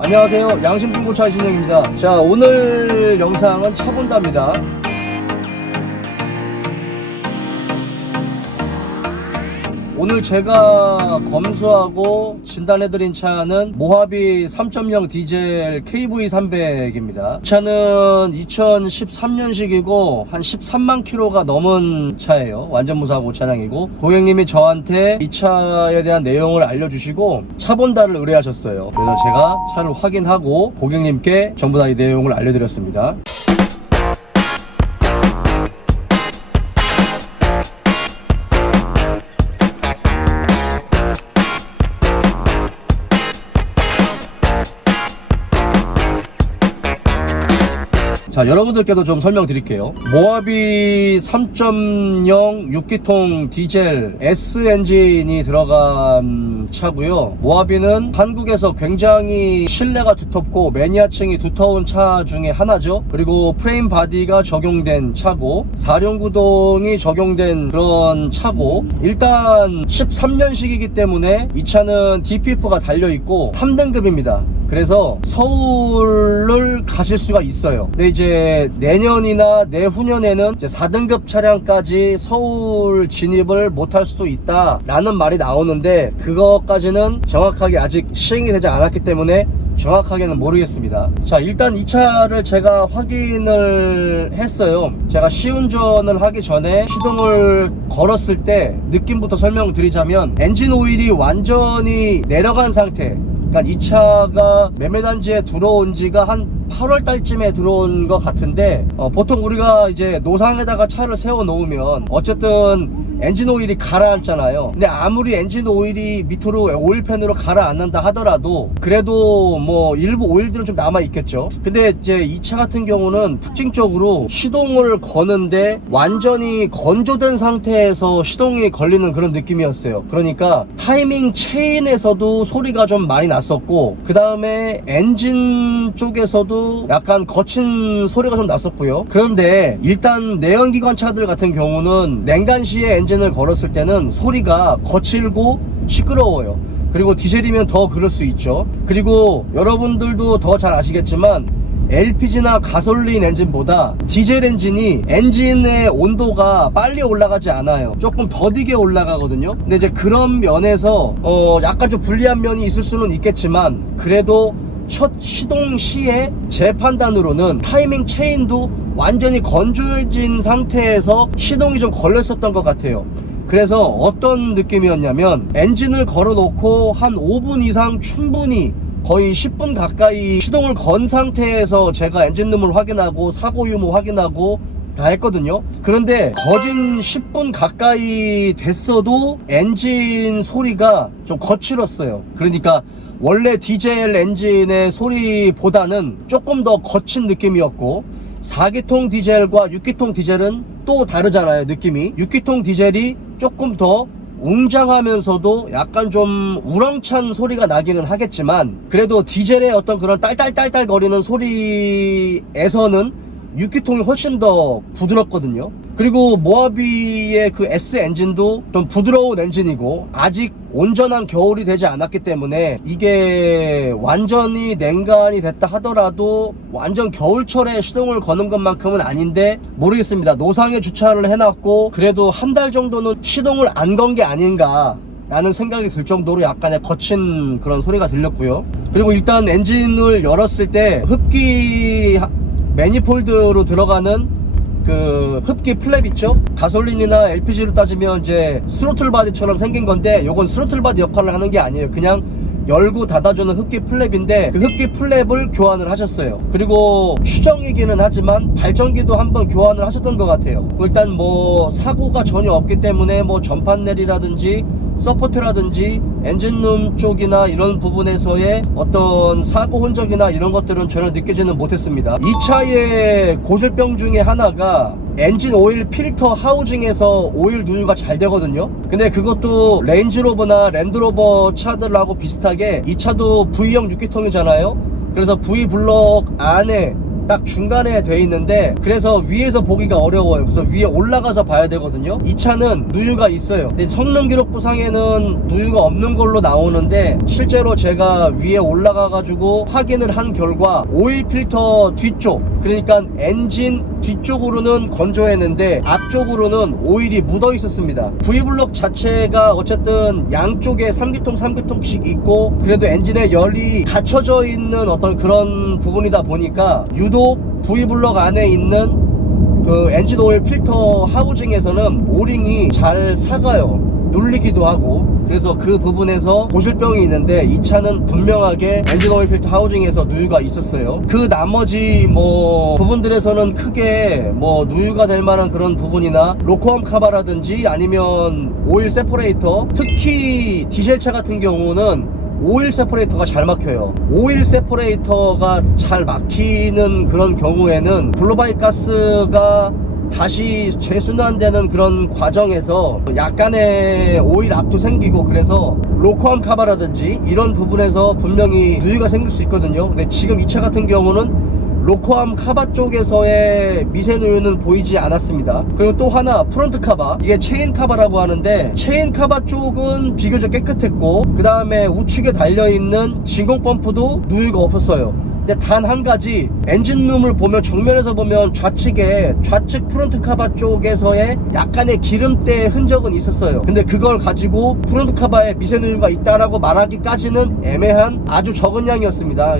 안녕하세요, 양심중고차 신영입니다. 자, 오늘 영상은 차 본답니다. 오늘 제가 검수하고 진단해드린 차는 모하비 3.0 디젤 KV300입니다. 차는 2013년식이고 한 13만 킬로가 넘은 차예요. 완전 무사고 차량이고, 고객님이 저한테 이 차에 대한 내용을 알려주시고 차 본다를 의뢰하셨어요. 그래서 제가 차를 확인하고 고객님께 전부 다 이 내용을 알려드렸습니다. 자, 여러분들께도 좀 설명드릴게요. 모하비 3.0 6기통 디젤 S 엔진이 들어간 차고요. 모하비는 한국에서 굉장히 실내가 두텁고 매니아층이 두터운 차 중에 하나죠. 그리고 프레임 바디가 적용된 차고, 4륜구동이 적용된 그런 차고, 일단 13년식이기 때문에 이 차는 DPF가 달려있고 3등급입니다. 그래서 서울을 가실 수가 있어요. 근데 이제 내년이나 내후년에는 이제 4등급 차량까지 서울 진입을 못할 수도 있다 라는 말이 나오는데, 그것까지는 정확하게 아직 시행이 되지 않았기 때문에 정확하게는 모르겠습니다. 자, 일단 이 차를 제가 확인을 했어요. 제가 시운전을 하기 전에 시동을 걸었을 때 느낌부터 설명드리자면, 엔진 오일이 완전히 내려간 상태, 그러니까 이 차가 매매단지에 들어온 지가 한 8월 달쯤에 들어온 것 같은데, 보통 우리가 이제 노상에다가 차를 세워 놓으면 어쨌든 엔진 오일이 가라앉잖아요. 근데 아무리 엔진 오일이 밑으로 오일팬으로 가라앉는다 하더라도 그래도 뭐 일부 오일들은 좀 남아 있겠죠. 근데 이제 이 차 같은 경우는 특징적으로 시동을 거는데 완전히 건조된 상태에서 시동이 걸리는 그런 느낌이었어요. 그러니까 타이밍 체인에서도 소리가 좀 많이 났었고, 그 다음에 엔진 쪽에서도 약간 거친 소리가 좀 났었고요. 그런데 일단 내연기관 차들 같은 경우는 냉간시에 엔진을 걸었을 때는 소리가 거칠고 시끄러워요. 그리고 디젤이면 더 그럴 수 있죠. 그리고 여러분들도 더 잘 아시겠지만 LPG나 가솔린 엔진보다 디젤 엔진이 엔진의 온도가 빨리 올라가지 않아요. 조금 더디게 올라가거든요. 근데 이제 그런 면에서 약간 좀 불리한 면이 있을 수는 있겠지만, 그래도 첫 시동 시에 제 판단으로는 타이밍 체인도 완전히 건조해진 상태에서 시동이 좀 걸렸었던 것 같아요. 그래서 어떤 느낌이었냐면, 엔진을 걸어 놓고 한 5분 이상 충분히 거의 10분 가까이 시동을 건 상태에서 제가 엔진룸을 확인하고 사고 유무 확인하고 다 했거든요. 그런데 거진 10분 가까이 됐어도 엔진 소리가 좀 거칠었어요. 그러니까 원래 디젤 엔진의 소리보다는 조금 더 거친 느낌이었고, 4기통 디젤과 6기통 디젤은 또 다르잖아요, 느낌이. 6기통 디젤이 조금 더 웅장하면서도 약간 좀 우렁찬 소리가 나기는 하겠지만, 그래도 디젤의 어떤 그런 딸딸딸딸 거리는 소리에서는 6기통이 훨씬 더 부드럽거든요. 그리고 모하비의 그 S 엔진도 좀 부드러운 엔진이고, 아직 온전한 겨울이 되지 않았기 때문에 이게 완전히 냉간이 됐다 하더라도 완전 겨울철에 시동을 거는 것만큼은 아닌데 모르겠습니다. 노상에 주차를 해놨고 그래도 한 달 정도는 시동을 안 건 게 아닌가 라는 생각이 들 정도로 약간의 거친 그런 소리가 들렸고요. 그리고 일단 엔진을 열었을 때 흡기 매니폴드로 들어가는 그 흡기 플랩 있죠? 가솔린이나 LPG로 따지면 이제 스로틀 바디처럼 생긴 건데, 요건 스로틀 바디 역할을 하는 게 아니에요. 그냥 열고 닫아주는 흡기 플랩인데, 그 흡기 플랩을 교환을 하셨어요. 그리고 추정이기는 하지만 발전기도 한번 교환을 하셨던 것 같아요. 일단 뭐 사고가 전혀 없기 때문에 뭐 전판넬이라든지 서포트라든지 엔진룸 쪽이나 이런 부분에서의 어떤 사고 흔적이나 이런 것들은 전혀 느끼지는 못했습니다. 이 차의 고질병 중에 하나가 엔진 오일 필터 하우징에서 오일 누유가 잘 되거든요. 근데 그것도 레인지로버나 랜드로버 차들하고 비슷하게 이 차도 V형 6기통이잖아요. 그래서 V블럭 안에 딱 중간에 돼 있는데 그래서 위에서 보기가 어려워요. 그래서 위에 올라가서 봐야 되거든요. 이 차는 누유가 있어요. 근데 성능 기록부상에는 누유가 없는 걸로 나오는데 실제로 제가 위에 올라가 가지고 확인을 한 결과 오일 필터 뒤쪽, 그러니까 엔진 뒤쪽으로는 건조했는데 앞쪽으로는 오일이 묻어 있었습니다. V블럭 자체가 어쨌든 양쪽에 3기통씩 있고 그래도 엔진에 열이 갇혀져 있는 어떤 그런 부분이다 보니까 유독 V블럭 안에 있는 그 엔진 오일 필터 하우징에서는 오링이 잘 삭아요. 눌리기도 하고. 그래서 그 부분에서 고실병이 있는데 이 차는 분명하게 엔진 오일 필터 하우징에서 누유가 있었어요. 그 나머지 뭐 부분들에서는 크게 뭐 누유가 될 만한 그런 부분이나 로코암 카바라든지 아니면 오일 세퍼레이터, 특히 디젤차 같은 경우는 오일 세퍼레이터가 잘 막혀요. 오일 세퍼레이터가 잘 막히는 그런 경우에는 블로바이 가스가 다시 재순환되는 그런 과정에서 약간의 오일 압도 생기고 그래서 로코암 카바라든지 이런 부분에서 분명히 누유가 생길 수 있거든요. 근데 지금 이 차 같은 경우는 로코암 카바 쪽에서의 미세누유는 보이지 않았습니다. 그리고 또 하나 프론트 카바, 이게 체인 카바라고 하는데 체인 카바 쪽은 비교적 깨끗했고 그 다음에 우측에 달려있는 진공 펌프도 누유가 없었어요. 근데 단 한 가지, 엔진룸을 보면 정면에서 보면 좌측 프론트 카바 쪽에서의 약간의 기름때 흔적은 있었어요. 근데 그걸 가지고 프론트 카바에 미세누유가 있다라고 말하기까지는 애매한 아주 적은 양이었습니다.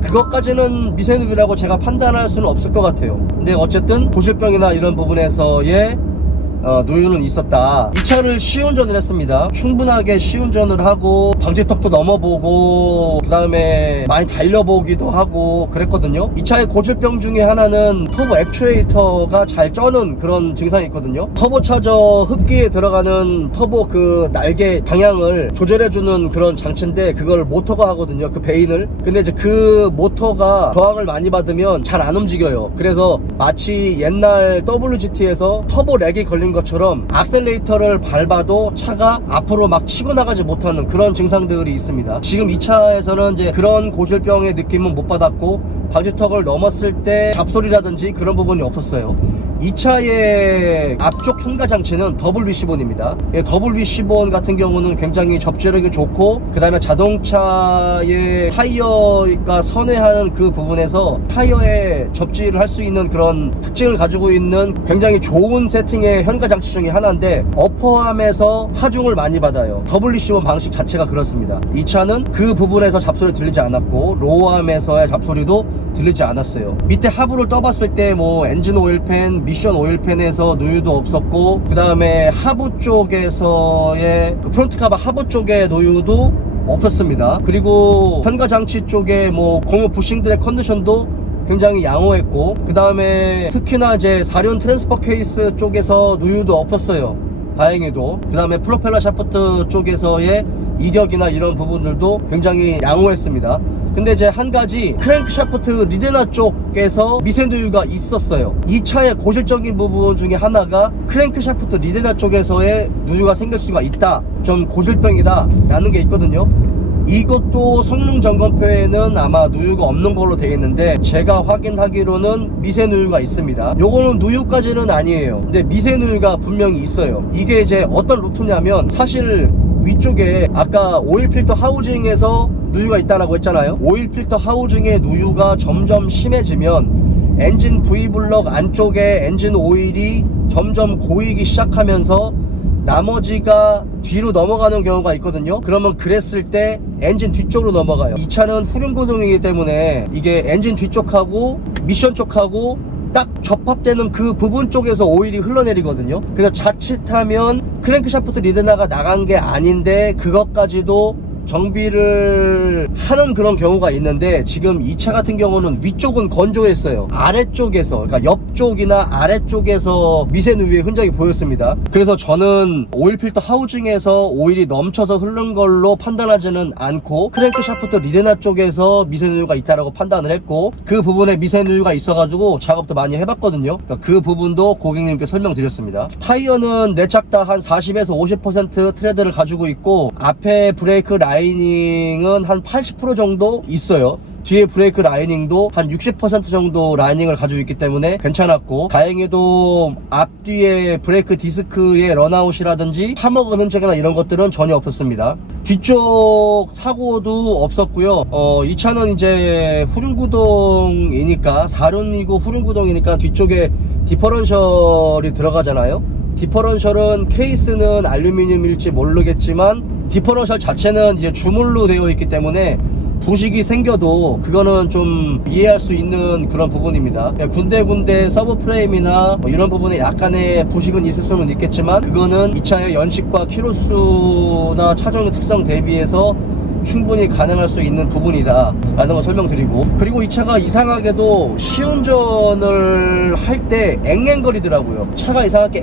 그것까지는 미세누유라고 제가 판단할 수는 없을 것 같아요. 근데 어쨌든 고실병이나 이런 부분에서의 누유는 있었다. 이 차를 시운전을 했습니다. 충분하게 시운전을 하고 방지턱도 넘어보고 그 다음에 많이 달려보기도 하고 그랬거든요. 이 차의 고질병 중에 하나는 터보 액추에이터가 잘 쩌는 그런 증상이 있거든요. 터보차저 흡기에 들어가는 터보 그 날개 방향을 조절해주는 그런 장치인데 그걸 모터가 하거든요. 그 베인을. 근데 이제 그 모터가 저항을 많이 받으면 잘 안 움직여요. 그래서 마치 옛날 WGT에서 터보 렉이 걸린 것처럼 악셀레이터를 밟아도 차가 앞으로 막 치고 나가지 못하는 그런 증상들이 있습니다. 지금 이 차에서는 이제 그런 고질병의 느낌은 못 받았고 방지턱을 넘었을 때 잡소리라든지 그런 부분이 없었어요. 이 차의 앞쪽 현가 장치는 더블 위시본입니다. 더블 위시본 같은 경우는 굉장히 접지력이 좋고 그 다음에 자동차의 타이어가 선회하는 그 부분에서 타이어에 접지를 할 수 있는 그런 특징을 가지고 있는 굉장히 좋은 세팅의 현가 장치 중에 하나인데 어퍼함에서 하중을 많이 받아요. 더블 위시본 방식 자체가 그렇습니다. 이 차는 그 부분에서 잡소리 들리지 않았고 로어함에서의 잡소리도 들리지 않았어요. 밑에 하부를 떠봤을 때 뭐 엔진 오일팬, 미션 오일팬에서 누유도 없었고 그 다음에 하부 쪽에서의 그 프론트 카바 하부 쪽에 누유도 없었습니다. 그리고 현가 장치 쪽에 뭐 고무 부싱들의 컨디션도 굉장히 양호했고 그 다음에 특히나 이제 4륜 트랜스퍼 케이스 쪽에서 누유도 없었어요. 다행히도. 그 다음에 프로펠러 샤프트 쪽에서의 이격이나 이런 부분들도 굉장히 양호했습니다. 근데 이제 한 가지 크랭크 샤프트 리데나 쪽에서 미세누유가 있었어요. 이 차의 고질적인 부분 중에 하나가 크랭크 샤프트 리데나 쪽에서의 누유가 생길 수가 있다, 좀 고질병이다 라는 게 있거든요. 이것도 성능 점검표에는 아마 누유가 없는 걸로 되어 있는데 제가 확인하기로는 미세누유가 있습니다. 요거는 누유까지는 아니에요. 근데 미세누유가 분명히 있어요. 이게 이제 어떤 루트냐면 사실 위쪽에 아까 오일 필터 하우징에서 누유가 있다라고 했잖아요. 오일 필터 하우징의 누유가 점점 심해지면 엔진 V블럭 안쪽에 엔진 오일이 점점 고이기 시작하면서 나머지가 뒤로 넘어가는 경우가 있거든요. 그러면 그랬을 때 엔진 뒤쪽으로 넘어가요. 이 차는 후륜구동이기 때문에 이게 엔진 뒤쪽하고 미션 쪽하고 딱 접합되는 그 부분 쪽에서 오일이 흘러내리거든요. 그래서 자칫하면 크랭크샤프트 리드나가 나간 게 아닌데 그것까지도 정비를 하는 그런 경우가 있는데 지금 이 차 같은 경우는 위쪽은 건조했어요. 아래쪽에서, 그러니까 옆쪽이나 아래쪽에서 미세누유의 흔적이 보였습니다. 그래서 저는 오일 필터 하우징에서 오일이 넘쳐서 흐른 걸로 판단하지는 않고 크랭크샤프트 리데나 쪽에서 미세누유가 있다라고 판단을 했고 그 부분에 미세누유가 있어가지고 작업도 많이 해봤거든요. 그러니까 그 부분도 고객님께 설명드렸습니다. 타이어는 내착 다 한 40에서 50% 트레드를 가지고 있고 앞에 브레이크 라이닝은 한 80% 정도 있어요. 뒤에 브레이크 라이닝도 한 60% 정도 라이닝을 가지고 있기 때문에 괜찮았고, 다행히도 앞뒤에 브레이크 디스크의 런아웃이라든지 파먹은 흔적이나 이런 것들은 전혀 없었습니다. 뒤쪽 사고도 없었고요. 이 차는 이제 후륜구동이니까, 4륜이고 후륜구동이니까 뒤쪽에 디퍼런셜이 들어가잖아요. 디퍼런셜은 케이스는 알루미늄일지 모르겠지만 디퍼런셜 자체는 이제 주물로 되어 있기 때문에 부식이 생겨도 그거는 좀 이해할 수 있는 그런 부분입니다. 군데군데 서브 프레임이나 뭐 이런 부분에 약간의 부식은 있을 수는 있겠지만, 그거는 이 차의 연식과 키로수나 차종의 특성 대비해서 충분히 가능할 수 있는 부분이다 라는 걸 설명드리고, 그리고 이 차가 이상하게도 시운전을 할 때 앵앵거리더라고요. 차가 이상하게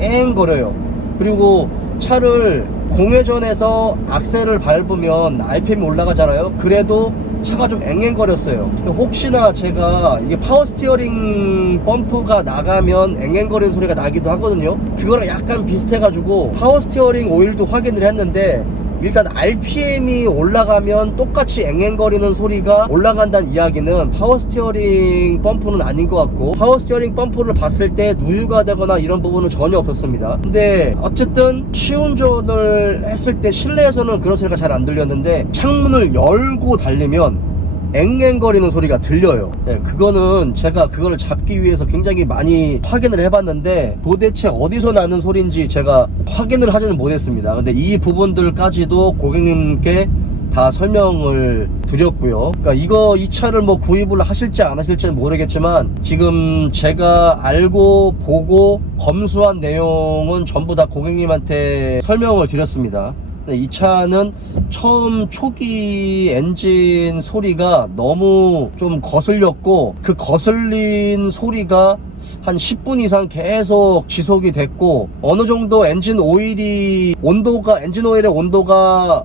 앵앵거려요. 그리고 차를 공회전에서 악셀을 밟으면 RPM이 올라가잖아요. 그래도 차가 좀 앵앵거렸어요. 혹시나 제가 이게 파워 스티어링 펌프가 나가면 앵앵거리는 소리가 나기도 하거든요. 그거랑 약간 비슷해가지고 파워 스티어링 오일도 확인을 했는데, 일단 RPM이 올라가면 똑같이 앵앵거리는 소리가 올라간다는 이야기는 파워 스티어링 펌프는 아닌 것 같고, 파워 스티어링 펌프를 봤을 때 누유가 되거나 이런 부분은 전혀 없었습니다. 근데 어쨌든 시운전을 했을 때 실내에서는 그런 소리가 잘 안 들렸는데, 창문을 열고 달리면 앵앵거리는 소리가 들려요. 네, 그거는 제가 그거를 잡기 위해서 굉장히 많이 확인을 해봤는데 도대체 어디서 나는 소리인지 제가 확인을 하지는 못했습니다. 근데 이 부분들까지도 고객님께 다 설명을 드렸고요. 그러니까 이 차를 뭐 구입을 하실지 안 하실지는 모르겠지만, 지금 제가 알고 보고 검수한 내용은 전부 다 고객님한테 설명을 드렸습니다. 이 차는 처음 초기 엔진 소리가 너무 좀 거슬렸고, 그 거슬린 소리가 한 10분 이상 계속 지속이 됐고, 어느 정도 엔진 오일의 온도가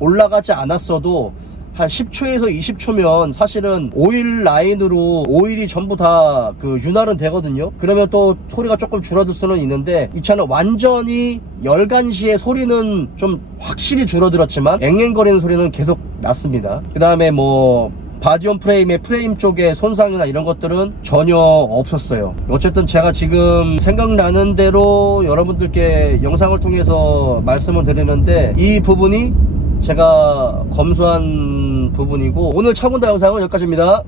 올라가지 않았어도 한 10초에서 20초면 사실은 오일 라인으로 오일이 전부 다 그 윤활은 되거든요. 그러면 또 소리가 조금 줄어들 수는 있는데, 이 차는 완전히 열간 시에 소리는 좀 확실히 줄어들었지만 앵앵거리는 소리는 계속 났습니다. 그 다음에 뭐 바디온 프레임의 프레임 쪽에 손상이나 이런 것들은 전혀 없었어요. 어쨌든 제가 지금 생각나는 대로 여러분들께 영상을 통해서 말씀을 드리는데, 이 부분이 제가 검수한 부분이고, 오늘 차본다 영상은 여기까지입니다.